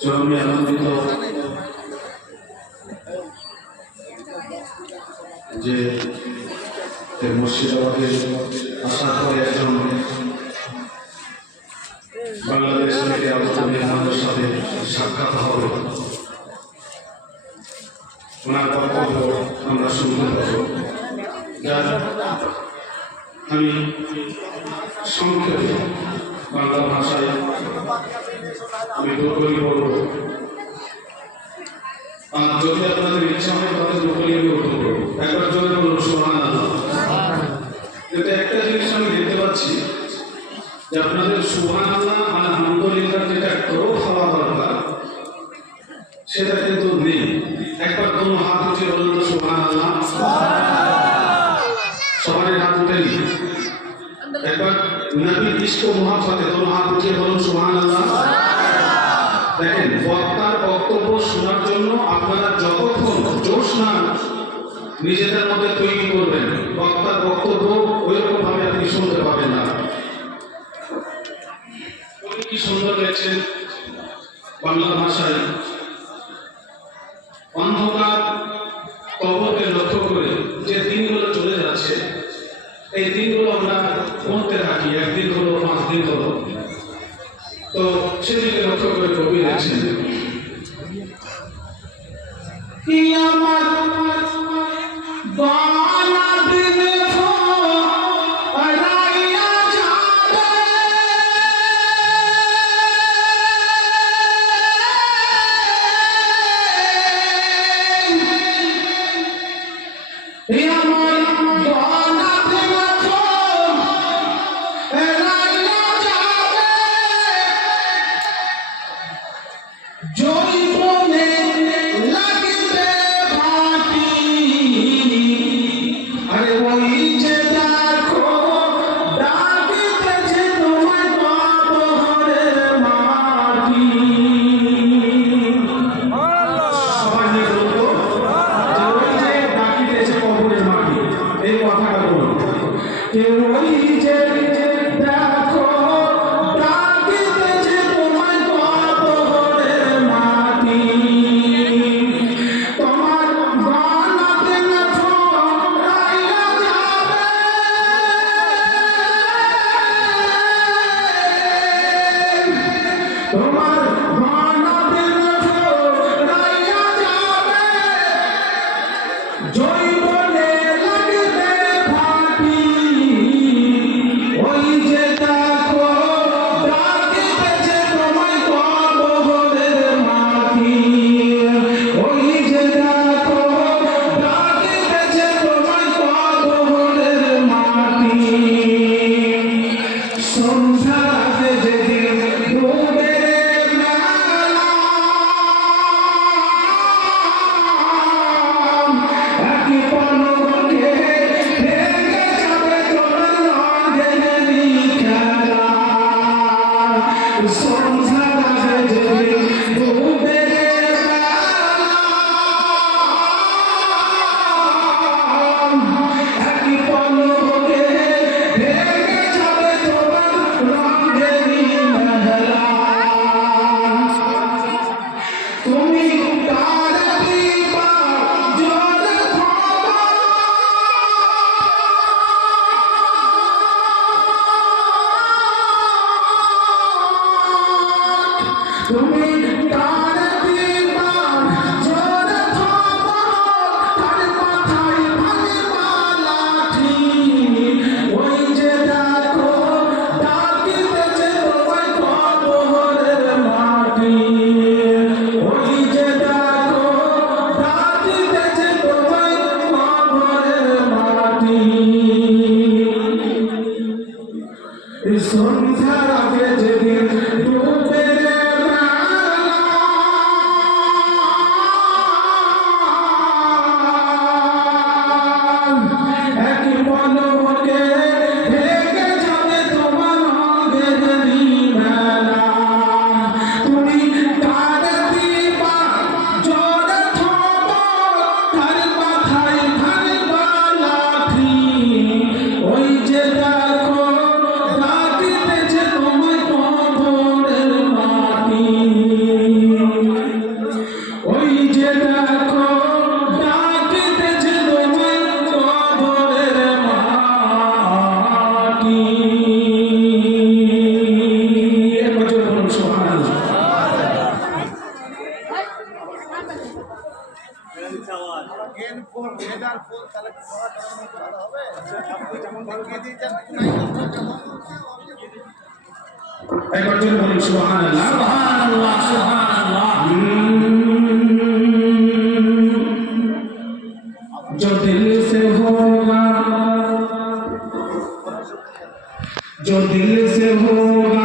চরমে আনন্দিত যে মুর্শিদাবাদে আসার পরে একজন বাংলাদেশ থেকে আলোচনা আমাদের সাথে সাক্ষাৎ হবে, ওনার বক্তব্য আমরা শুনতে পাব। যার আমি সংক্ষেপে বাংলা ভাষায় আমি দুর্বলী বলব, আর যদি আপনাদের ইচ্ছা হয় তাহলে দুর্বলী বলব। একবার জোরে বলুন সুবহানাল্লাহ। কিন্তু একটা জিনিস আমি দেখতে পাচ্ছি যে আপনাদের সুবহানাল্লাহ আর আলহামদুলিল্লাহ যেটা করো খাওয়া দরকার সেটা কিন্তু নেই। একবার কোনো হাত উঠে বলুন তো সুবহানাল্লাহ। সবারই হাত উঠেনি। একবার নবীর ইশক ও মুহাব্বতে কোনো হাত উঠে বলুন সুবহানাল্লাহ। দেখেন, বক্তার বক্তব্য শোনার জন্য আপনারা যতক্ষণ জোশ না নিজেদের মধ্যে তৈরি করবেন, বক্তার বক্তব্য ওইরকম ভাবে আপনি শুনতে পাবেন না। কি সুন্দর লেখছেন বাংলা ভাষায়, অন্ধকার কবরকে লক্ষ্য করে যে দিনগুলো চলে যাচ্ছে, এই দিনগুলো আমরা মধ্যে রাখি, একদিন হলো 5 দিন হলো, তো সেদিকে লক্ষ্য করে কবি লেখছেন ভেজাল ফুল তাহলে কি খাওয়া টাকার মধ্যে ভালো হবে? আপনি যেমন ভালো দিয়ে দিয়েছেন নাই একবার জোরে বলুন সুবহানাল্লাহ। সুবহানাল্লাহ সুবহানাল্লাহ। जो दिल से होगा, जो दिल से होगा